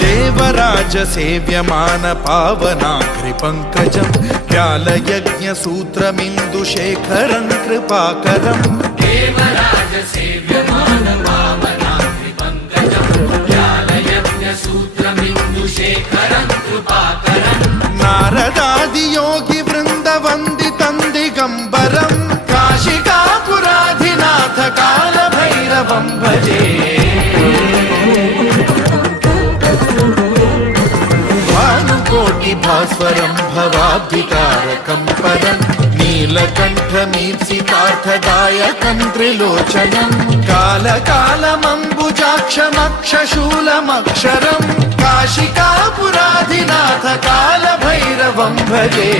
देवराज सेव्यमान पावनाघ्रि पंकजं व्यालयज्ञ सूत्रमिन्दुशेखरं कृपाकरं देवराज सेव्यमान पावनाघ्रि पंकजं व्यालयज्ञ सूत्रमिन्दुशेखरं कृपाकरं नारदादि योगी वृंद वंदितं दिगंबरं काशिकापुराधिनाथ काल भैरवं भजे भानुकोटि भास्वरं भवाब्धितारकं परं नीलकण्ठमीप्सितार्थदायकं त्रिलोचनं कालकालमम्बुजाक्षमक्षशूलमक्षरं काशिकापुराधिनाथ काल भैरवं भजे।